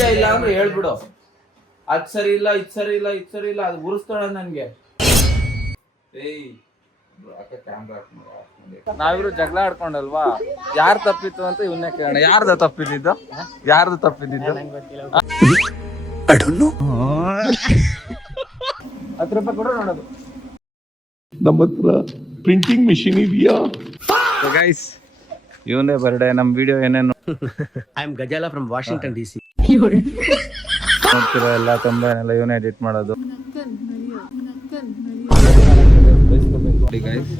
ಇಷ್ಟ ಇಲ್ಲ ಅಂದ್ರೆ ಹೇಳ್ಬಿಡು. ಅದ್ ಸರಿ ಇಲ್ಲ, ಇದ್ ಸರಿ ಇಲ್ಲ, ಇದ್ ಸರಿ ಇಲ್ಲ, ಅದು ಉರಿಸ್ತಾಳ ನನ್ಗೆ. ನಾವಿಬ್ರು ಜಗಳ ಆಡ್ಕೊಂಡಲ್ವಾ, ಯಾರು ತಪ್ಪಿತ್ತು ಅಂತ ಇವನ್ನೇ ಕೇಳೋಣ. ಯಾರ್ದು ತಪ್ಪಿದ್ದು? 10 ರೂಪಾಯಿ ಕೂಡ ನೋಡೋದು. ನಮ್ಮ ಹತ್ರ ಪ್ರಿಂಟಿಂಗ್ ಮಿಷಿನ್ ಇದೆಯಾ? ಗೈಸ್, ಇವನೇ ಬರ್ಡೇ. ನಮ್ ವಿಡಿಯೋ ಏನೇನು I am Gajala from Washington DC. ನೋಡ್ತಿರೋ ಎಲ್ಲ ತೊಂಬನೆಲ್ಲ ಇವನೇ ಎಡಿಟ್ ಮಾಡೋದು. ಗೈಸ್,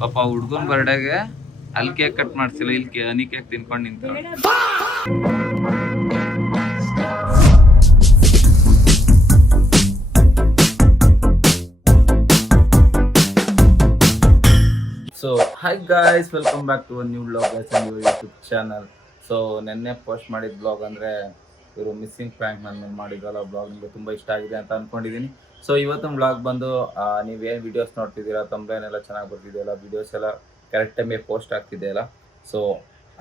ಪಾಪ ಹುಡ್ಗನ್ ಬರ್ಡೇಗೆ ಅಲ್ಲಿ ಕೇಕ್ ಕಟ್ ಮಾಡ್ಸಿಲ್ಲ, ಇಲ್ಲಿ ಹನಿ ಕೇಕ್ ತಿನ್ಕೊಂಡು ನಿಂತ. So hi guys, welcome back to new blog on your YouTube channel. So ನೆನ್ನೆ ಪೋಸ್ಟ್ ಮಾಡಿದ ಬ್ಲಾಗ್ ಅಂದರೆ ಇವರು ಮಿಸ್ಸಿಂಗ್ ಪ್ರ್ಯಾಂಕ್ ನನ್ನ ಮಾಡಿದ್ರಲ್ಲ ಬ್ಲಾಗ್, ನಿಮಗೆ ತುಂಬ ಇಷ್ಟ ಆಗಿದೆ ಅಂತ ಅಂದ್ಕೊಂಡಿದ್ದೀನಿ. ಸೊ ಇವತ್ತಿನ ಬ್ಲಾಗ್ ಬಂದು ನೀವೇನು ವೀಡಿಯೋಸ್ ನೋಡ್ತಿದ್ದೀರಾ, ತಂಬ್ಲೈನೆಲ್ಲ ಚೆನ್ನಾಗಿ ಬರ್ತಿದೆಯಲ್ಲ, ವೀಡಿಯೋಸ್ ಎಲ್ಲ ಕರೆಕ್ಟ್ ಟೈಮಿಗೆ ಪೋಸ್ಟ್ ಆಗ್ತಿದೆಯಲ್ಲ. ಸೊ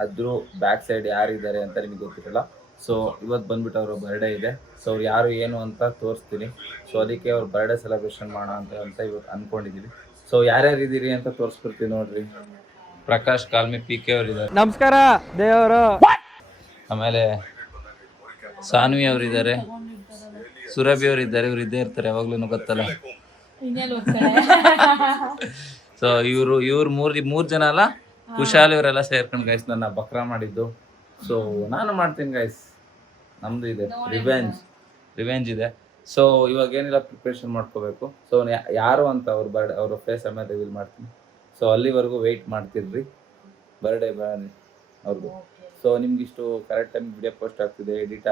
ಅದ್ರ ಬ್ಯಾಕ್ ಸೈಡ್ ಯಾರಿದ್ದಾರೆ ಅಂತ ನಿಮಗೆ ಗೊತ್ತಿರಲ್ಲ. ಸೊ ಇವತ್ತು ಬಂದ್ಬಿಟ್ಟು ಅವ್ರ ಬರ್ಡೇ ಇದೆ. ಸೊ ಅವ್ರು ಯಾರು ಏನು ಅಂತ ತೋರಿಸ್ತೀನಿ. ಸೊ ಅದಕ್ಕೆ ಅವ್ರ ಬರ್ಡೇ ಸೆಲೆಬ್ರೇಷನ್ ಮಾಡೋಣ ಅಂತ ಇವತ್ತು ಅಂದ್ಕೊಂಡಿದ್ದೀವಿ. ಸೊ ಯಾರ್ಯಾರು ಇದ್ದೀರಿ ಅಂತ ತೋರಿಸ್ಬಿಡ್ತೀವಿ ನೋಡ್ರಿ. ಪ್ರಕಾಶ್ ಕಾಲ್ಮಿ PK ಅವ್ರು ಇದ್ದಾರೆ. ನಮಸ್ಕಾರ ದೇವರು. ಆಮೇಲೆ ಸಾನ್ವಿ ಅವ್ರು ಇದ್ದಾರೆ, ಸುರಭಿ ಅವ್ರು ಇದ್ದಾರೆ. ಇವ್ರು ಇದ್ದೇ ಇರ್ತಾರೆ ಯಾವಾಗ್ಲೂ, ಗೊತ್ತಲ್ಲ. ಸೊ ಇವ್ರು ಮೂರ್ ಜನ ಅಲ್ಲ, ಕುಶಾಲ್ ಇವರೆಲ್ಲ ಸೇರ್ಕೊಂಡು ಗೈಸ್ ನನ್ನ ಬಕ್ರಾ ಮಾಡಿದ್ದು. ಸೊ ನಾನು ಮಾಡ್ತೀನಿ ಗೈಸ್, ನಮ್ದು ಇದೆ ರಿವೆಂಜ್ ಇದೆ. ಸೊ ಇವಾಗ ಏನಿಲ್ಲ, ಪ್ರಿಪ್ರೇಷನ್ ಮಾಡ್ಕೋಬೇಕು. ಸೊ ಯಾರು ಅಂತ ಅವ್ರ ಫೇಸ್ ಆಮೇಲೆ ರಿವೀಲ್ ಮಾಡ್ತೀನಿ. ಸೊ ಅಲ್ಲಿವರೆಗೂ ವೆಯ್ಟ್ ಮಾಡ್ತಿರ್ರಿ, ಬರ್ಡೇ ಅವ್ರದ್ದು. ಸೊ ನಿಮ್ಗೆ ಇಷ್ಟು ಕರೆಕ್ಟ್ ಟೈಮ್ ವಿಡಿಯೋ ಪೋಸ್ಟ್ ಆಗ್ತಿದೆ, ಎಡಿಟ್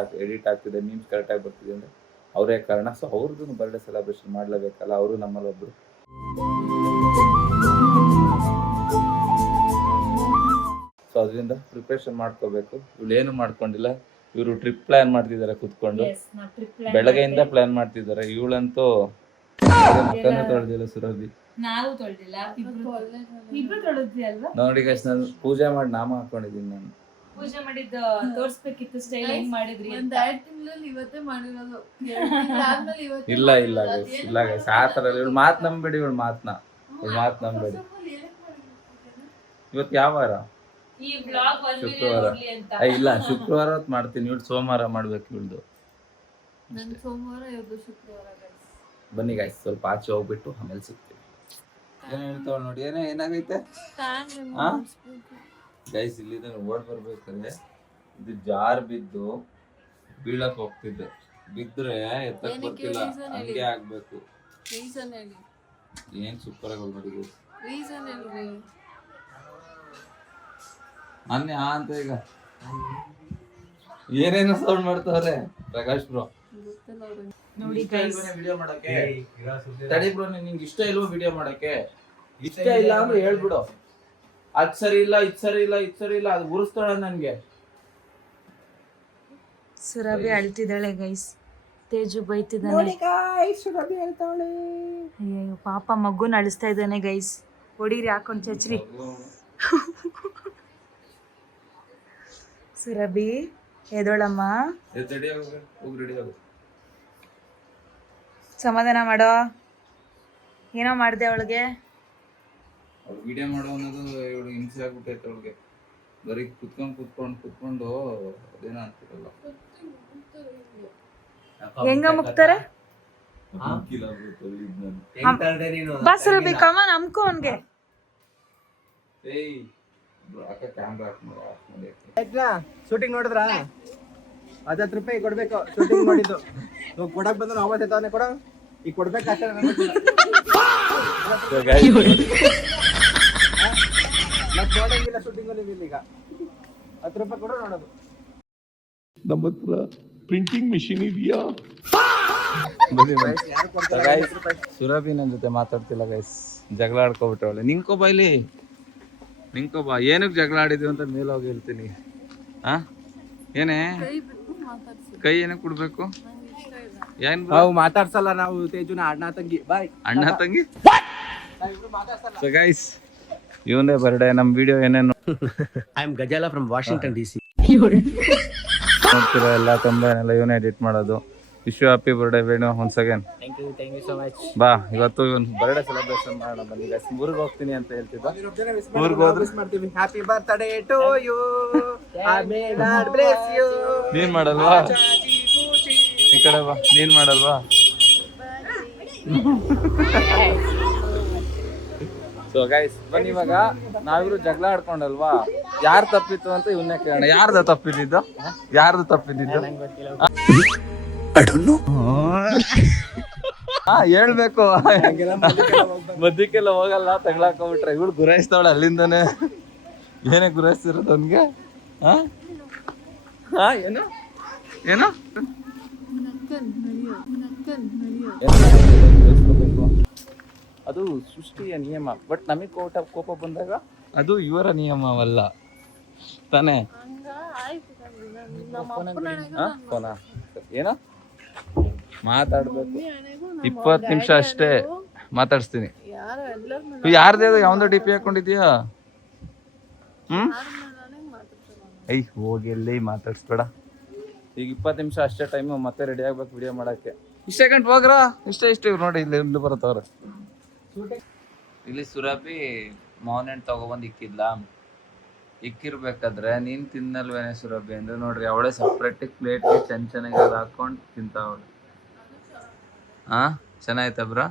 ಆಗ್ತಿದೆ, ಮೀಮ್ಸ್ ಕರೆಕ್ಟಾಗಿ ಬರ್ತಿದೆ ಅಂದರೆ ಅವರೇ ಕಾರಣ. ಸೊ ಅವ್ರದ್ದು ಬರ್ಡೇ ಸೆಲೆಬ್ರೇಷನ್ ಮಾಡಲೇಬೇಕಲ್ಲ, ಅವರು ನಮ್ಮಲ್ಲಿ ಒಬ್ಬರು. ಸೊ ಅದರಿಂದ ಪ್ರಿಪ್ರೇಷನ್ ಮಾಡ್ಕೋಬೇಕು. ಇವ್ಳು ಏನು ಮಾಡ್ಕೊಂಡಿಲ್ಲ, ಇವರು ಟ್ರಿಪ್ ಪ್ಲಾನ್ ಮಾಡ್ತಿದ್ದಾರೆ ಕೂತ್ಕೊಂಡು, ಬೆಳಗ್ಗೆಯಿಂದ ಪ್ಲಾನ್ ಮಾಡ್ತಿದ್ದಾರೆ. ಇವಳಂತೂ ತೊಳೆದಿಲ್ಲ, ಸುರಭಿ ನೋಡಿ ಗೈಸ್, ನಾನು ಪೂಜೆ ಮಾಡಿ ನಾಮ ಹಾಕೊಂಡಿದ್ದೀನಿ. ನಾನು ಪೂಜೆ ಮಾಡಿದ್ದು ತೋರಿಸ್ಬೇಕಿತ್ತು, ಸ್ಟೈಲ್ ಹೆಂಗ್ ಮಾಡಿದ್ರಿ ಅಂತ. ಇಲ್ಲ ಗೈಸ್ ಆ ಥರ ಇವಳು ಮಾತು ನಂಬೇಡಿ, ಇವಳು ಮಾತು ನಂಬೇಡಿ. ಇವತ್ತು ಯಾವ ವಾರ? ಶುಕ್ರವಾರ. ಇಲ್ಲ, ಶುಕ್ರವಾರ ಹೊತ್ತು ಮಾಡ್ತೀನಿ. ಇವಳು ಸೋಮವಾರ ಮಾಡ್ಬೇಕು. ಇವಳ್ದು ಬನ್ನಿ ಗೈಸ್, ಸ್ವಲ್ಪ ಆಚೆ ಹೋಗ್ಬಿಟ್ಟು ಆಮೇಲೆ ಸಿಗ್ತೀವಿ. ಏನ್ ಹೇಳ್ತಾವ ನೋಡಿ, ಏನಾಗೈತೆ ಗೈಸ್? ಇಲ್ಲಿಂದ ಓಡ್ ಬರ್ಬೇಕಾದ್ರೆ ಇದು ಜಾರ್ ಬಿದ್ದು ಬೀಳಕ್ ಹೋಗ್ತಿದ್ದೆ, ಬಿದ್ರೆ ಎತ್ತಕ್ ಬರ್ತಿಲ್ಲ, ಹಂಗೆ ಆಗ್ಬೇಕು. ಏನ್ ಸೂಪರ್ ಆಗಿ ನೋಡಿ ಗೈಸ್. ಮೊನ್ನೆ ಅಂತ ಈಗ ಏನೇನೋ ಸೌಂಡ್ ಮಾಡ್ತಾವ್ರೆ ಪ್ರಕಾಶ್ ಬ್ರೋ. ವಿಡಿಯೋ ಮಾಡಕ್ಕೆ ತಡಿ ಬ್ರೋ, ನಿಂಗೆ ಇಷ್ಟ ಇಲ್ವೋ ವಿಡಿಯೋ ಮಾಡಕ್ಕೆ? ಇಷ್ಟ ಇಲ್ಲ ಅಂದ್ರೆ ಹೇಳ್ಬಿಡು. ಅದ್ ಸರಿ ಇಲ್ಲ, ಇದ್ ಸರಿ ಇಲ್ಲ, ಇದ್ ಸರಿ ಇಲ್ಲ, ಅದು ಉರಿಸ್ತಾಳ ನನ್ಗೆ. ಸುರಭಿ ಅಳ್ತಿದ್ದಾಳೆ ಗೈಸ್, ತೇಜು ಬೈತಿದ್ದಾನೆ. ಸುರಭಿ ಹೇಳ್ತಾಳೆ. ಅಯ್ಯೋ ಪಾಪ, ಮಗುನ ಅಳಿಸ್ತಾ ಇದ್ದಾನೆ ಗೈಸ್. ಹೊಡೀರಿ, ಹಾಕೊಂಡ್ ಚಚ್ರಿ. ಸುರಭಿ ಎದೋಳಮ್ಮ, ಸಮಾಧಾನ ಮಾಡೋ. ಏನೋ ಮಾಡ್ದೆ ಅವಳಿಗೆ. ವಿಡಿಯೋ ಮಾಡೋ ಅನ್ನೋದು ಇವಳು ಹಿಂಸೆ ಆಗ್ಬಿಟ್ಟೈತೆ ಅವಳಿಗೆ. ಬರೀ ಕುತ್ಕೊಂಡು ಅದೇನೋ ಅಂತಿರಲ್ಲ, ಹೆಂಗ ಮುಕ್ತಾರೆ. ಬಾ ಸುರಭಿ, ಕಮಾನ್ ಅಮ್ಕೋ ಅವನ್ಗೆ. ಶೂಟಿಂಗ್ ನೋಡಿದ್ರ? 10 ರೂಪಾಯಿ ಕೊಡ್ಬೇಕು, ಶೂಟಿಂಗ್ ಮಾಡಿದ್ದು. ಕೊಡಕ್ ಬಂದ್ರೆ ನಾವು ತಾನೆ ಕೊಡ, ಈಗ ಕೊಡ್ಬೇಕು ಅಷ್ಟೇ. ನೋಡಂಗಿಲ್ಲ ಶೂಟಿಂಗ್ ಅಲ್ಲಿ ಈಗ 10 ರೂಪಾಯಿ ಕೊಡ ನೋಡೋದು. ನಮ್ಮ ಹತ್ರ ಪ್ರಿಂಟಿಂಗ್ ಮಿಷಿನ್ ಇದೆಯಾ? ಸುರಭಿ ನನ್ನ ಜೊತೆ ಮಾತಾಡ್ತಿಲ್ಲ ಗೈಸ್, ಜಗಳ ಆಡ್ಕೊಬಿಟ್ಟವಳೆ. ನಿಂಕೋಬಾ ಇಲ್ಲಿ, ನಿಂಕೋಬಾ. ಏನಕ್ಕೆ ಜಗಳ ಆಡಿದ್ವಿ ಅಂತ ಮೇಲೆ ಹೋಗಿ ಹೇಳ್ತೀನಿ. ಏನೇ ಕೈ ಏನಕ್ಕೆ ಕೊಡ್ಬೇಕು? ನಾವು ಮಾತಾಡ್ಸಲ್ಲ, ನಾವು ತೇಜುನ ಅಣ್ಣ ತಂಗಿ. ಬಾಯ್ ಅಣ್ಣ ತಂಗಿ. ಸೊ ಗೈಸ್, ಇವನೇ ಬರ್ಡೇ. ನಮ್ಮ ವಿಡಿಯೋ ಏನೇನು I am Gajala from Washington DC. ನೋಡ್ತಿರೋ ಎಲ್ಲ ತಂಬನೆಲ್ಲ ಇವನೇ ಎಡಿಟ್ ಮಾಡೋದು. Wish you happy birthday Venu once again. Thank you so much. ಬಾ ಇವತ್ತು ಇವನ್ ಬರ್ಡೇ ಸೆಲೆಬ್ರೇಷನ್ ಮಾಡೋಣ ಬನ್ನಿ ಗೈಸ್. ಊರಿಗೆ ಹೋಗ್ತೀನಿ ಅಂತ ಹೇಳ್ತಿದ್ದ. ಊರಿಗೆ ಹೋದ್ರೆ ಮಾಡ್ತೀವಿ. Happy birthday to you, may God bless you. ನೀನ್ ಮಾಡಲ್ವಾ? ಈ ಕಡೆ ಬಾ. ನೀನ್ ಮಾಡಲ್ವಾ? ಸೊ ಗೈಸ್ ಬನ್ನಿ, ಇವಾಗ ನಾವಿಬ್ರು ಜಗಳ ಆಡ್ಕೊಂಡಲ್ವಾ, ಯಾರು ತಪ್ಪಿತ್ತು ಅಂತ ಇವನ್ನೇ ಕೇಳೋಣ. ಯಾರ್ದು ತಪ್ಪಿದ್ದು? ಯಾರ್ದು ತಪ್ಪಿದ್ದು? ಹಾ ಹೇಳ್ಬೇಕು. ಮಧ್ಯಕ್ಕೆಲ್ಲ ಹೋಗಲ್ಲ, ತಗೊಳಕೋಬಿಟ್ರೆ ಇವಳು ಗುರಾಯಿಸ್ತಾವಳೆ ಅಲ್ಲಿಂದಾನೆ. ಏನೇ ಗುರಾಯಿಸ್ತಿರೋದು ಅವನ್ಗೆ? ಏನು ಏನು ಅದು ಸೃಷ್ಟಿಯ ನಿಯಮ. ಬಟ್ ನಮಗೆ ಕೋಪ ಬಂದಾಗ ಅದು ಇವರ ನಿಯಮವಲ್ಲ ತಾನೇ? ಏನೋ ಮಾತಾಡ್ಬೇಕು. 20 ನಿಮಿಷ ಅಷ್ಟೇ ಮಾತಾಡ್ಸ್ತೀನಿ. ಯಾರ್ದು ಯಾವ್ದೋ ಡಿ ಪಿ ಹಾಕೊಂಡಿದ್ಯಾ? ಐ ಹೋಗಿ ಎಲ್ಲಿ ಮಾತಾಡ್ಸ್ಬೇಡ. ಈಗ 20 ನಿಮಿಷ ಅಷ್ಟೇ ಟೈಮು, ಮತ್ತೆ ರೆಡಿ ಆಗ್ಬೇಕು ವಿಡಿಯೋ ಮಾಡಕ್ಕೆ. ಇಷ್ಟೇ ಗಂಟೆ ಹೋಗ್ರ. ಇಷ್ಟ ಇವ್ರು ನೋಡಿ, ಇಲ್ಲಿ ಬರತ್ತವ್ರ. ಇಲ್ಲಿ ಸುರಭಿ ಮಾವಿನ ಹಣ್ಣು ತಗೊಬಂದು ಇಕ್ಕಿರ್ಬೇಕಾದ್ರೆ ನೀನ್ ತಿನ್ನಲ್ವೇನೆ ಸುರಭಿ ಅಂದ್ರೆ ನೋಡ್ರಿ, ಅವಳೇ ಸಪ್ರೇಟ್ ಪ್ಲೇಟ್ಗೆ ಚೆನ್ನಾಗಿ ಅದು ಹಾಕೊಂಡು ತಿಂತಾವಳು. ಚೆನ್ನಾಯ್ತ ಬ್ರಾ?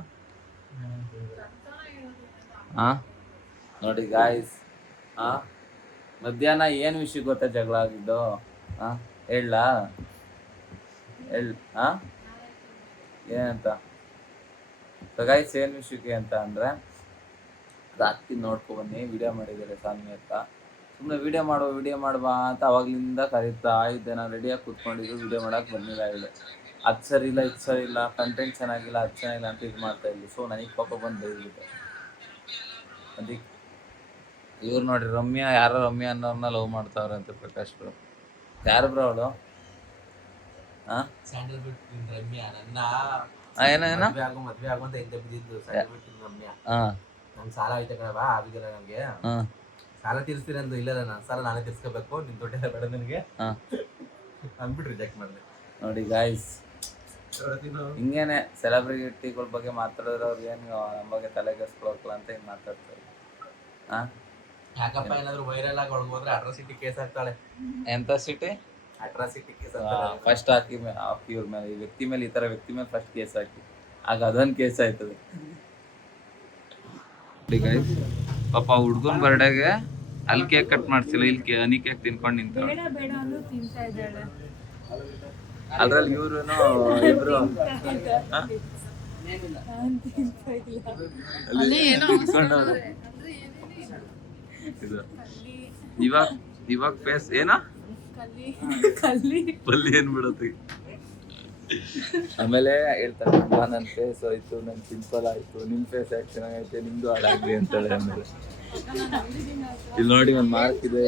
ನೋಡಿ ಗಾಯ್ಸ್, ಮಧ್ಯಾಹ್ನ ಏನ್ ವಿಷಯ ಗೊತ್ತಾ ಜಗಳ ಆಗಿದ್ದು? ಹೇಳ ಏನಂತ ಗಾಯ್ಸ್, ಏನ್ ವಿಷಯಕ್ಕೆ ಅಂತ ಅಂದ್ರೆ, ರಾತ್ರಿ ನೋಡ್ಕೊ ಬನ್ನಿ ವಿಡಿಯೋ ಮಾಡಿದ್ದಾರೆ ಸಾನ್ವಿ ಅಂತ. ಸುಮ್ಮನೆ ವಿಡಿಯೋ ಮಾಡುವ ಅಂತ ಅವಾಗ್ಲಿಂದ ಕರೀತಾ ಇದ್ದೆ. ನಾನು ರೆಡಿಯಾಗಿ ಕೂತ್ಕೊಂಡಿದ್ದು, ವಿಡಿಯೋ ಮಾಡಕ್ಕೆ ಬಂದಿಲ್ಲ. ಹೇಳಿ ಅದು ಸರಿ ಇಲ್ಲ, ಇದು ಸರಿ ಇಲ್ಲ, ಕಂಟೆಂಟ್ ಚೆನ್ನಾಗಿಲ್ಲ, ಅದು ಚೆನ್ನಾಗಿಲ್ಲ ಅಂತ ಇದು ಮಾಡ್ತಾ ಇದ್ವಿ. ಸೊ ನನಗೆ ಪಾಪ ಬಂದು ಬೈದ್ಬಿಟ್ಟೆ. ಅದಕ್ಕೆ ಇವ್ರು ನೋಡ್ರಿ, ಯಾರೋ ರಮ್ಯಾ ಅನ್ನೋರ್ನ ಲವ್ ಮಾಡ್ತಾವ್ರೆ ಅಂತ ಪ್ರಕಾಶ್ ಬ್ರೋ. ಯಾರು ಬ್ರೋ ಅವಳು? ಏನೇನ ಮದ್ವೆ ಆಗುವಂತ ಇಂತ ಬಿದ್ದಿದ್ದು ರಮ್ಯಾ. ನನ್ ಸಾಲ ಐತೆ ಕಣವಾ, ಆಗಿಲ್ಲ ನನ್ಗೆ. ಸಾಲ ತೀರಿಸ್ತೀನಿ ಅಂತ. ಇಲ್ಲ ನನ್ನ ಸಾಲ ನಾನೇ ತೀರ್ಸ್ಕೋಬೇಕು, ನಿನ್ ದುಡ್ಡೆಲ್ಲ ಬೇಡ ನನಗೆ ಅಂದ್ಬಿಟ್ಟು ರಿಜೆಕ್ಟ್ ಮಾಡಿದೆ. ನೋಡಿ ಗಾಯ್ಸ್, ಹಿಂಗೇನೆ ಸೆಲೆಬ್ರಿಟಿಗಳ ಬಗ್ಗೆ ಮಾತಾಡಿದ್ರೆ ಅವ್ರು ಏನು ನಮ್ಮ ಬಗ್ಗೆ ತಲೆ ಕೆಡಿಸ್ಕೊಳಕ್ಲ ಅಂತ ಹಿಂಗೆ ಮಾತಾಡ್ತಾರೆ. ಯಾಕಪ್ಪ ಏನಾದ್ರು ವೈರಲ್ ಆಗಿ ಹೋದ್ರೆ ಅಟ್ರಾಸಿಟಿ ಕೇಸ್ ಹಾಕ್ತಾಳೆ. ಎಂತ ಸಿಟಿ? Atrocity case. ಫಸ್ಟ್ ಹಾಕಿ ಇವ್ರ ಮೇಲೆ, ಈ ವ್ಯಕ್ತಿ ಮೇಲೆ, ಈ ತರ ವ್ಯಕ್ತಿ ಮೇಲೆ ಫಸ್ಟ್ ಕೇಸ್ ಹಾಕಿ, ಆಗ ಅದೊಂದು ಕೇಸ್ ಆಯ್ತದೆ. ಪಾಪ ಹುಡ್ಗನ್ ಬರ್ಡೇಗೆ ಅಲ್ಲಿ ಕೇಕ್ ಕಟ್ ಮಾಡ್ಸಿಲ್ಲ, ಇಲ್ಲಿ ಹನಿ ಕೇಕ್ ತಿನ್ಕೊಂಡು ನಿಂತ. ಅದ್ರಲ್ಲಿ ಇವ್ರು ಇಬ್ರು ಇವಾಗ ಫೇಸ್ ಏನ ಪಲ್ಲಿ ಏನ್ ಬಿಡತ್ತೆ. ಆಮೇಲೆ ಹೇಳ್ತಾರೆ, ನನ್ನ ಫೇಸ್ ಹೋಯ್ತು, ನನ್ ಸಿಂಪಲ್ ಆಯ್ತು, ನಿಮ್ ಫೇಸ್ ಯಾಕೆ ಚೆನ್ನಾಗೈತೆ, ನಿಮ್ದು ಹಾಳಾಗ್ಲಿ ಅಂತಾಳೆ. ಆಮೇಲೆ ಇಲ್ಲಿ ನೋಡಿ ಒಂದ್ ಮಾರ್ಕ್ ಇದೆ,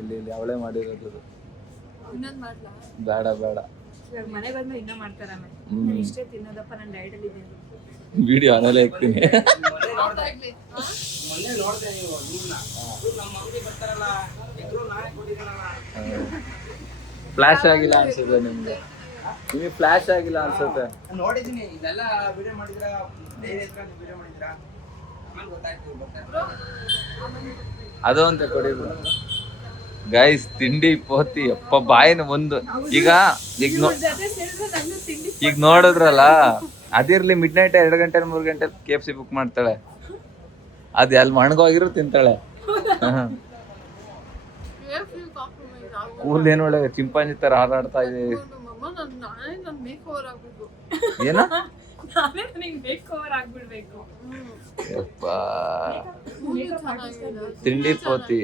ಇಲ್ಲಿ ಅವಳೇ ಮಾಡಿರೋದು. ಬೇಡ ಮನೆ ಬಂದ್ಮೇಲೆ ಇನ್ನೂ ಮಾಡ್ತಾರೆ. ಇಷ್ಟೇ ತಿನ್ನೋದಪ್ಪ, ನಾನು ಡಯಟ್ ಅಲ್ಲಿ ಇದ್ದೀನಿ. ವಿಡಿಯೋ ಆಮೇಲೆ ಹಾಕ್ತೀನಿ. ಫ್ಲಾಶ್ ಆಗಿಲ್ಲ ಅನ್ಸುತ್ತೆ ನಿಮ್ಗೆ ಫ್ಲಾಶ್ ಆಗಿಲ್ಲ ಅನ್ಸುತ್ತೆ. ನೋಡಿದೀನಿ ಇದೆಲ್ಲ ವಿಡಿಯೋ ಮಾಡಿದ್ರಾ, ಡೈರಿ ಎತ್ಕೊಂಡು ವಿಡಿಯೋ ಮಾಡಿದ್ರಾ, ಆಮೇಲೆ ಗೊತ್ತಾಯ್ತು. ಅದು ಅಂತ ಕೊಡಿ ಗೈಸ್. ತಿಂಡಿ ಪೋತಿ ಅಪ್ಪ ಬಾಯಿನ ಒಂದು. ಈಗ ನೋಡಿದ್ರಲ್ಲ, ಅದಿರ್ಲಿ ಮಿಡ್ ನೈಟ್ 2 ಗಂಟೆ 3 ಗಂಟೆ KFC ಬುಕ್ ಮಾಡ್ತಾಳೆ. ಅದು ಅಲ್ಲಿ ಮಣ್ಗೋಗಿರೋ ತಿಂತಾಳೆ. ಕೂದಲೇನು ಒಳ್ಳೆ ಚಿಂಪಾಂಜಿ ತರ ಹಾರಾಡ್ತಾ ಇದೆ. ಏನ ತಿಂಡಿ ಪೋತಿ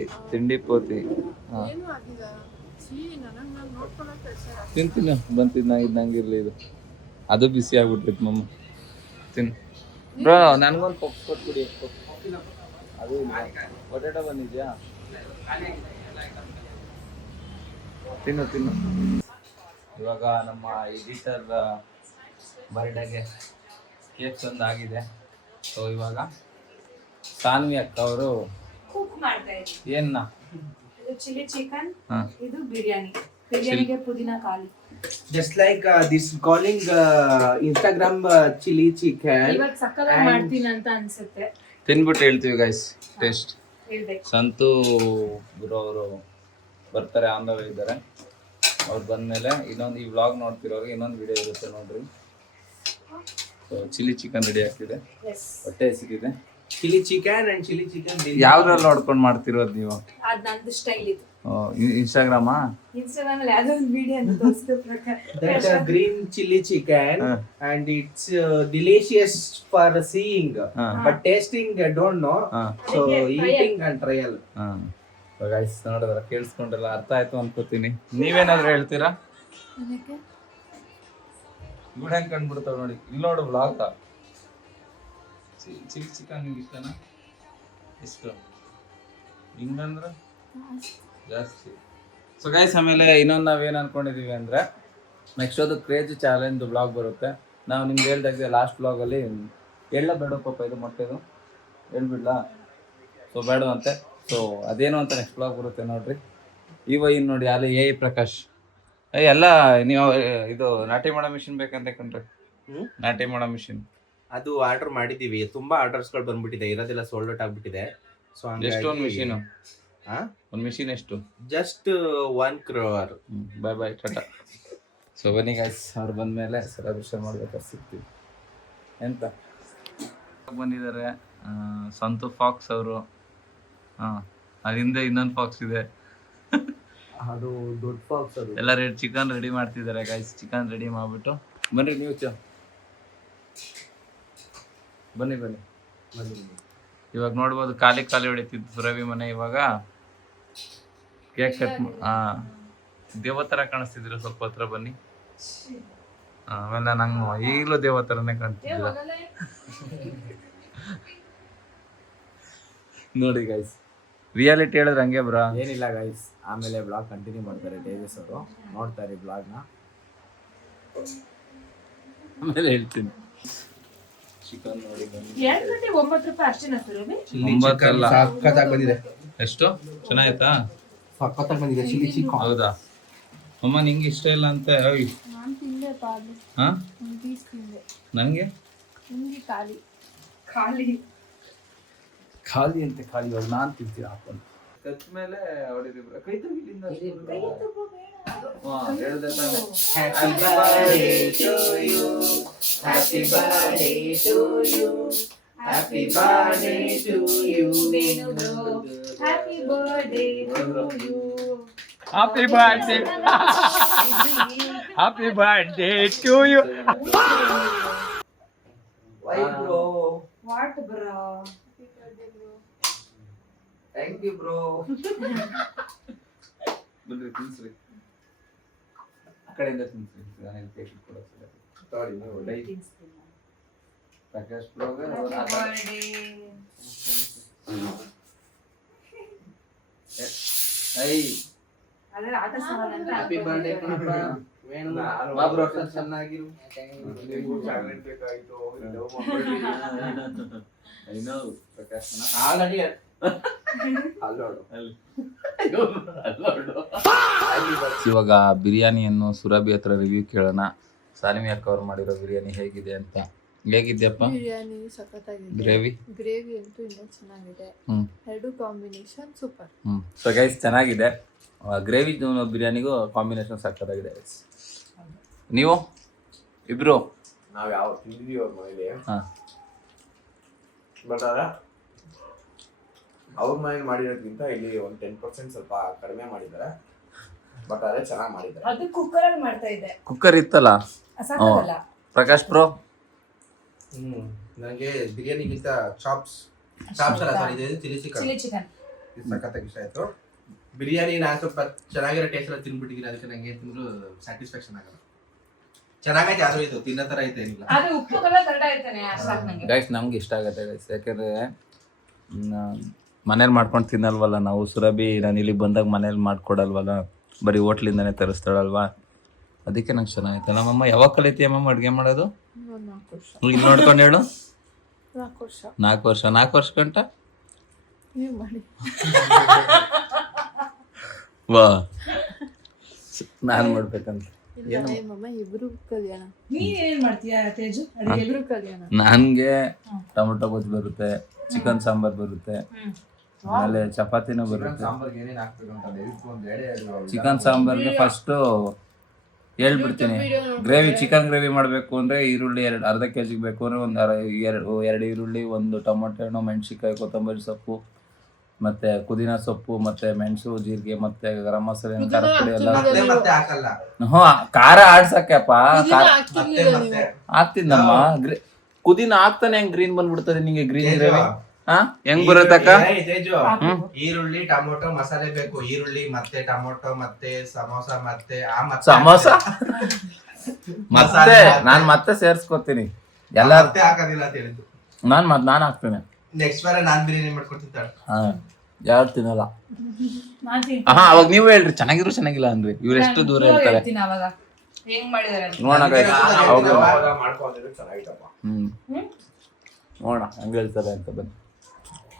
ತಿಂತೀನ ಬಂತಿದ್ ಇದ್ದಂಗಿರ್ಲಿ. ಇದು ಅದು ಬಿಸಿ ಆಗ್ಬಿಡ್ತೈತಿ ಮಮ್ಮ. ತಿನ್ ಬ್ರೋ, ನನ್ಗೊಂದು ಪಪ್ಸ್ ಕೊಟ್ಬಿಡಿ. ಅದು ಪೊಟೇಟೊ ಬಂದಿದ್ಯಾ? ತಿನ್ನು. ಇವಾಗ ನಮ್ಮ ಎಡಿಟರ್ ಬರ್ಡೇಗೆ ಕೇಕ್ ಒಂದು ಆಗಿದೆ. ಸೊ ಇವಾಗ ಸಾನ್ವಿ ಅಕ್ಕ ಅವರು ಕುಕ್ ಮಾಡ್ತಾ ಇದ್ದೀನಿ. ಏನ್ನ ಇದು ಚಿಲ್ಲಿ ಚಿಕನ್, ಇದು ಬಿರಿಯಾನಿ. ಬಿರಿಯಾನಿಗೆ ಪುದೀನ ಖಾಲಿ. Just like this calling Instagram chili chicken. ಇವತ್ತು ಸಕ್ಕತ್ತಾಗಿ ಮಾಡ್ತೀನಿ ಅಂತ ಅನ್ಸುತ್ತೆ. ತಿನ್ಬಿಟ್ಟು ಹೇಳ್ತೀವಿ ಗೈಸ್ ಟೇಸ್ಟ್. ಹೇಳ್ಬೇಕು. ಸಂತು ಗುರು ಅವರು ಬರ್ತಾರೆ, ಆನ್ ದ ವೇ ಇದ್ದಾರೆ. ಅವ್ರು ಬಂದಮೇಲೆ ಇನ್ನೊಂದು ಈ ವ್ಲಾಗ್ ನೋಡ್ತಿರೋರಿಗೆ ಇನ್ನೊಂದು ವಿಡಿಯೋ ಇರುತ್ತೆ ನೋಡ್ರಿ. ಸೊ ಚಿಲ್ಲಿ ಚಿಕನ್ ರೆಡಿ ಆಗ್ತಿದೆ, ಹೊಟ್ಟೆ ಹಸಿದಿದೆ. Chili chicken and chili chicken. ಯಾವ್ದ್ರಲ್ಲಿ ನೋಡ್ಕೊಂಡು ಮಾಡ್ತಿರೋದು ನೀವು? ಅದ್ ನಂದು ಸ್ಟೈಲ್ ಇದು. ಇನ್ಸ್ಟಾಗ್ರಾಮಾ? ಇನ್ಸ್ಟಾಗ್ರಾಮ್ ಅಲ್ಲಿ ಯಾವ್ದೋ ಒಂದು ವಿಡಿಯೋ ಅಂತ ತೋರಿಸಿದ ಪ್ರಕಾರ. That's a green chili chicken and it's delicious for seeing, but tasting I don't know. So eating and trial. Guys ನೋಡಿದ್ರ ಕೇಳಿಸ್ಕೊಂಡ್ರಲ್ಲ, ಅರ್ಥ ಆಯ್ತು ಅನ್ಕೋತೀನಿ. ನೀವೇನಾದ್ರು ಹೇಳ್ತೀರಾ? ಗುಡ್ ಹೆಂಗ್ ಕಂಡ್ಬಿಡ್ತಾವ ನೋಡಿ. ಇಲ್ಲಿ ನೋಡು ವ್ಲಾಗ್. ಚಿಲ್ಲಿ ಚಿಕನ್ ನಿಮ್ಗೆ ಇಷ್ಟನಾ? ಎಷ್ಟು ಹಿಂಗಂದ್ರೆ ಜಾಸ್ತಿ. ಸೊ ಗೈಸ್ ಆಮೇಲೆ ಇನ್ನೊಂದು ನಾವೇನು ಅನ್ಕೊಂಡಿದೀವಿ ಅಂದ್ರೆ ನೆಕ್ಸ್ಟ್ ಅದು ಕ್ರೇಜ್ ಚಾಲೆಂಜ್ ಬ್ಲಾಗ್ ಬರುತ್ತೆ. ನಾವು ನಿಮ್ಗೆ ಹೇಳ್ದಾಗೆ ಲಾಸ್ಟ್ ಬ್ಲಾಗಲ್ಲಿ ಎಳ್ಳ ಬೇಡ ಪಾಪ, ಇದು ಮೊಟ್ಟೆದು ಹೇಳ್ಬಿಡ್ಲಾ? ಸೊ ಬೇಡವಂತೆ. ಸೊ ಅದೇನು ಅಂತ ನೆಕ್ಸ್ಟ್ ಬ್ಲಾಗ್ ಬರುತ್ತೆ ನೋಡ್ರಿ. ಇನ್ನು ನೋಡಿ ಅಲ್ಲಿ ಎ ಪ್ರಕಾಶ್ ಎಲ್ಲ ನೀವು ಇದು ನಾಟಿ ಮಾಡೋ ಮಿಷಿನ್ ಬೇಕಂತ ಕಂಡ್ರಿ. ನಾಟಿ ಮಾಡೋ ಮಿಷಿನ್ ಅದು ಆರ್ಡರ್ ಮಾಡಿದೀವಿ. ತುಂಬಾ ಆರ್ಡರ್ಸ್ಗಳು ಬಂದ್ಬಿಟ್ಟಿದೆ, ಇರೋದೆಲ್ಲ ಸೋಲ್ಡ್ ಔಟ್ ಆಗ್ಬಿಟ್ಟಿದೆ. ಸೊ ಎಷ್ಟು ಒಂದು ಮಿಷಿನ್? ಒಂದು ಮಿಷಿನ್ ಎಷ್ಟು? Just 1 crore. ಬಾಯ್ ಬಾಯ್ ಟಾಟಾ. ಸೊ ಬನ್ನಿ ಗೈಸ್, ಅವ್ರು ಬಂದಮೇಲೆ ಸೆಲೆಬ್ರೇಷನ್ ಮಾಡ್ಬೇಕಾದ್ರೆ ಸಿಗ್ತೀವಿ. ಎಂತ ಬಂದಿದ್ದಾರೆ ಸಂತು ಫಾಕ್ಸ್ ಅವರು. ಅಲ್ಲಿಂದ ಇನ್ನೊಂದು ಫಾಕ್ಸ್ ಇದೆ, ಅದು ದೊಡ್ಡ ಫಾಕ್ಸ್. ಅದು ಎಲ್ಲ ಚಿಕನ್ ರೆಡಿ ಮಾಡ್ತಿದ್ದಾರೆ ಗೈಸ್. ಚಿಕನ್ ರೆಡಿ ಮಾಡ್ಬಿಟ್ಟು ಬನ್ನಿ ನೀವು ಬನ್ನಿ ಬನ್ನಿ. ಇವಾಗ ನೋಡ್ಬೋದು ಖಾಲಿ ಹೊಡಿತಿದ್ದು ಸುರಭಿ ಮನೆ. ಇವಾಗ ಕೇಕ್ ಕಟ್ ದೇವತರ ಕಾಣಿಸ್ತಿದ್ರು. ಸ್ವಲ್ಪ ಹತ್ರ ಬನ್ನಿ. ಆಮೇಲೆ ನಂಗೆ ಈಗಲೂ ದೇವತರನೇ ಕಾಣ್ತಿದ್ರ ನೋಡಿ ಗೈಸ್. ರಿಯಾಲಿಟಿ ಹೇಳಿದ್ರೆ ಹಂಗೆ ಬ್ರಾ. ಏನಿಲ್ಲ ಗೈಸ್, ಆಮೇಲೆ ಬ್ಲಾಗ್ ಕಂಟಿನ್ಯೂ ಮಾಡ್ತಾರೆ ಡೇವಿಸ್ ಅವರು. ನೋಡ್ತಾರೆ ಬ್ಲಾಗ್ನ, ಆಮೇಲೆ ಹೇಳ್ತೀನಿ. ಚಿಕನ್ ನೋಡಿ ಬನ್ನಿ. 2 ರೂಪಾಯಿ ಅಷ್ಟೇನಾ ಸುರಭಿ? 9 ಅಲ್ಲ, ಸಖತ್ತಾಗಿ ಬಂದಿದೆ. ಎಷ್ಟು ಚೆನ್ನಾಯ್ತಾ? ಸಖತ್ತಾಗಿ ಬಂದಿದೆ ಚಿಲ್ಲಿ ಚಿಕನ್. ಹೌದಾ ಅಮ್ಮ, ನಿಂಗೆ ಇಷ್ಟ ಇಲ್ಲ ಅಂತ? ನಾನು ತಿಂದೆ ಪಾಲು. ಹಾ ಒಂದು ಪೀಸ್ ತಿಂದೆ. ನನಗೆ ನಿಂಗೆ ಖಾಲಿ ಖಾಲಿ ಖಾಲಿ ಅಂತೆ. ಖಾಲಿ ಇವಾಗ ನಾನು ತಿಂತೀನಿ ಹಾಕೊಂಡು ಕಚ್ ಮೇಲೆ ಹೊಡಿರಿ. ಕೈ ತಗಿಲಿಂದ ಹೇಳ್ದೆ ತಾನೆ. Happy birthday to you. Happy birthday to you. Happy birthday to you. Happy birthday to you. Happy birthday happy birthday to you. Why bro? What bro? Thank you bro. ಬನ್ರಿ ತಿನ್ಸ್ರಿ, ಆ ಕಡೆಯಿಂದ ತಿನ್ಸ್ರಿ. ನಾನು ಕೇಕ್ ಕೊಡೋದು Sorry, no. ಪ್ರಕಾಶ್ ಬ್ರೋಗೆ ಐ ಅದರ ಆಟ ಸಾಮಾನು ಅಂತ. Happy birthday ಕಣಪ್ಪ. ವೇಣು ಬಾ bro. ಚೆನ್ನಾಗಿರು. ಚಾಕ್ಲೇಟ್ ಬೇಕಾಯ್ತು. ಐ ನೋ ಪ್ರಕಾಶ್ ಆಲ್ರೆಡಿ ಇವಾಗ ಬಿರಿಯಾನಿಯನ್ನು ಸುರಭಿ ಹತ್ರ ರಿವ್ಯೂ ಕೇಳೋಣ. ಸಾನಿಮಿ ಅಕ್ಕ ಅವ್ರು ಮಾಡಿರೋ ಬಿರಿಯಾನಿ ಹೇಗಿದೆ ಅಂತ. ಹೇಗಿದ್ಯಪ್ಪ? ಬಿರಿಯಾನಿ ಸಖತ್ತಾಗಿದೆ. ಗ್ರೇವಿ ಅಂತೂ ಇನ್ನೂ ಚೆನ್ನಾಗಿದೆ. ಎರಡು ಕಾಂಬಿನೇಷನ್ ಸೂಪರ್. ಸೊ ಗೈಸ್ ಚೆನ್ನಾಗಿದೆ. ಗ್ರೇವಿ ಬಿರಿಯಾನಿಗೂ ಕಾಂಬಿನೇಷನ್ ಸಕ್ಕತ್ತಾಗಿದೆ. ನೀವು ಇಬ್ರು ನಾವ್ ಯಾವ ತಿಂದಿದೀವಿ ಅವ್ರ ಮನೇಲಿ. ಹಾ, ಬಟ್ ಅವ್ರ ಮನೇಲಿ ಮಾಡಿರೋದ್ಕಿಂತ ಇಲ್ಲಿ ಒಂದು 10% ಸ್ವಲ್ಪ ಕಡಿಮೆ ಮಾಡಿದ್ದಾರೆ. ಬಟ್ ಅದೇ ಚೆನ್ನಾಗಿ ಮಾಡಿದ್ದಾರೆ. ಅದು ಕುಕ್ಕರ್ ಅಲ್ಲಿ ಮಾಡ್ತಾ ಇದ್ದೆ. ಕುಕ್ಕರ್ ಇತ್ತಲ್ಲ. ಸಾಕಲ್ಲ ಪ್ರಕಾಶ್ ಬ್ರೋ ನನಗೆ ಬಿರಿಯಾನಿಗಿಂತ ಚಾಪ್ಸ್ ಅಲ್ಲ ಸಾರಿ, ಇದು ಚಿಲ್ಲಿ ಚಿಕನ್ ಇದು ಸಖತ್ತಾಗಿ ಇಷ್ಟ ಆಯ್ತು. ಬಿರಿಯಾನಿ ನಾನು ಸ್ವಲ್ಪ ಚೆನ್ನಾಗಿರೋ ಟೇಸ್ಟ್ ಎಲ್ಲ ತಿನ್ಬಿಟ್ಟಿದ್ದೀನಿ, ಅದಕ್ಕೆ ನಂಗೆ ತಿಂದ್ರು ಸ್ಯಾಟಿಸ್ಫ್ಯಾಕ್ಷನ್ ಆಗಲ್ಲ. ಚೆನ್ನಾಗೈತೆ, ಆದ್ರೂ ಇದು ತಿನ್ನೋ ತರ ಐತೆ ಏನಿಲ್ಲ. ಅದು ಉಪ್ಪು ಕಲ್ಲ ಕರಡ ಐತಾನೆ ಸಾಕು ನಂಗೆ. ಗೈಸ್ ನಮ್ಗೆ ಇಷ್ಟ ಆಗುತ್ತೆ ಗೈಸ್, ಯಾಕಂದ್ರೆ ಮನೇಲಿ ಮಾಡ್ಕೊಂಡು ತಿನ್ನಲ್ವಲ್ಲ ನಾವು. ಸುರಭಿ ನಾನು ಇಲ್ಲಿಗೆ ಬಂದಾಗ ಮನೇಲಿ ಮಾಡ್ಕೊಡಲ್ವಲ್ಲ, ಬರೀ ಹೋಟ್ಲಿಂದಾನೆ ತರಿಸ್ತಾಳಲ್ವಾ, ಅದಕ್ಕೆ ನಂಗೆ ಚೆನ್ನಾಗೈತೆ. ನಮ್ಮಮ್ಮ ಯಾವಾಗ ಕಲಿತೀಯ ಅಮ್ಮಮ್ಮ ಅಡುಗೆ ಮಾಡೋದು? 4 ವರ್ಷ. ಇಲ್ಲಿ ನೋಡ್ಕೊಂಡು ಹೇಳು. 4 ವರ್ಷ. 4 ವರ್ಷ ಗಂಟ ನೀವು ಮಾಡಿ. ವಾ ನಾನು ಮಾಡ್ಬೇಕಂತ ಇಲ್ಲ ಮಮ್ಮ ಇಬ್ರು ಕಲ್ಯಾಣ ನೀನ್ ಏನ್ ಮಾಡ್ತೀಯಾ ತೇಜು ಇಬ್ರು ಕಲ್ಯಾಣ. ನನ್ಗೆ ಟೊಮೊಟೊ ಗೊಜ್ಜು ಬರುತ್ತೆ, ಚಿಕನ್ ಸಾಂಬಾರ್ ಬರುತ್ತೆ, ಆಮೇಲೆ ಚಪಾತಿನೂ ಬರುತ್ತೆ. ಸಾಂಬಾರ್ಗೆ ಏನೇನು ಹಾಕ್ಬೇಕು ಅಂತ ದಯವಿಟ್ಟು ಒಂದು ಎಡೆ ಹೇಳು. ಚಿಕನ್ ಸಾಂಬಾರ್ಗೆ ಫಸ್ಟು ಹೇಳ್ಬಿಡ್ತೀನಿ. ಗ್ರೇವಿ ಚಿಕನ್ ಗ್ರೇವಿ ಮಾಡಬೇಕು ಅಂದರೆ ಈರುಳ್ಳಿ ಅರ್ಧ ಕೆಜಿಗೆ ಬೇಕು ಅಂದರೆ ಒಂದು ಎರಡು ಈರುಳ್ಳಿ, ಒಂದು ಟೊಮೊಟೊ ಹಣ್ಣು, ಮೆಣಸಿನ್ಕಾಯಿ, ಕೊತ್ತಂಬರಿ ಸೊಪ್ಪು, ಮತ್ತೆ ಪುದೀನ ಸೊಪ್ಪು, ಮತ್ತೆ ಮೆಣಸು, ಜೀರಿಗೆ, ಮತ್ತೆ ಗರಂ ಮಸಾಲೆ, ಖಾರ ಪುಡಿ ಎಲ್ಲ. ಮತ್ತೆ ಹಾಕಲ್ಲ. ಹ್ಞೂ ಖಾರ ಆಡ್ಸಕ್ಕಪ್ಪ ಮತ್ತೆ ಹಾಕ್ತಿದ್ದಮ್ಮ. ಕುದಿನ ಹಾಕ್ತಾನೆ ಹೆಂಗ್ ಗ್ರೀನ್ ಬಂದ್ಬಿಡ್ತದೆ ನಿಂಗೆ ಗ್ರೀನ್ ಗ್ರೇವಿ? ಹಾ ಹೆಂಗ್ ಬರುತ್ತಕ್ಕ? ತೇಜು, ಈರುಳ್ಳಿ ಟೊಮೊಟೊ ಮಸಾಲೆ ಬೇಕು. ಈರುಳ್ಳಿ ಮತ್ತೆ ಟೊಮೊಟೊ ಮತ್ತೆ ಸಮೋಸ ಮತ್ತೆ ಸಮೋಸ ಮತ್ತೆ ನಾನ್ ಮತ್ತೆ ಸೇರ್ಸ್ಕೊತೀನಿ ಎಲ್ಲ. ಮತ್ತೆ ಹಾಕೋದಿಲ್ಲ ಅಂತ ಹೇಳಿದ್ದು. ನಾನ್ ಹಾಕ್ತೇನೆ. ನೆಕ್ಸ್ಟ್ ವಾರ ನಾನ್ ಬಿರಿಯಾನಿ ಮಾಡ್ಕೊಡ್ತೀನಿ. ಹಾ ಯಾರು ತಿನ್ನಲ್ಲ. ಅವಾಗ ನೀವು ಹೇಳ್ರಿ ಚೆನ್ನಾಗಿದ್ರು ಚೆನ್ನಾಗಿಲ್ಲ ಅಂದ್ರಿ. ಇವ್ರೆಷ್ಟು ದೂರ ಹೇಳ್ತಾರೆ ಅವಾಗ ಹೆಂಗ್ ಮಾಡಿದಾರೆ ನೋಡೋಣ. ಮಾಡ್ಕೊಂಡಿದ್ರು ಚೆನ್ನಾಗಿತ್ತಪ್ಪ. ನೋಡೋಣ ಹಂಗ ಹೇಳ್ತಾರೆ ಅಂತ ಬನ್ನಿ.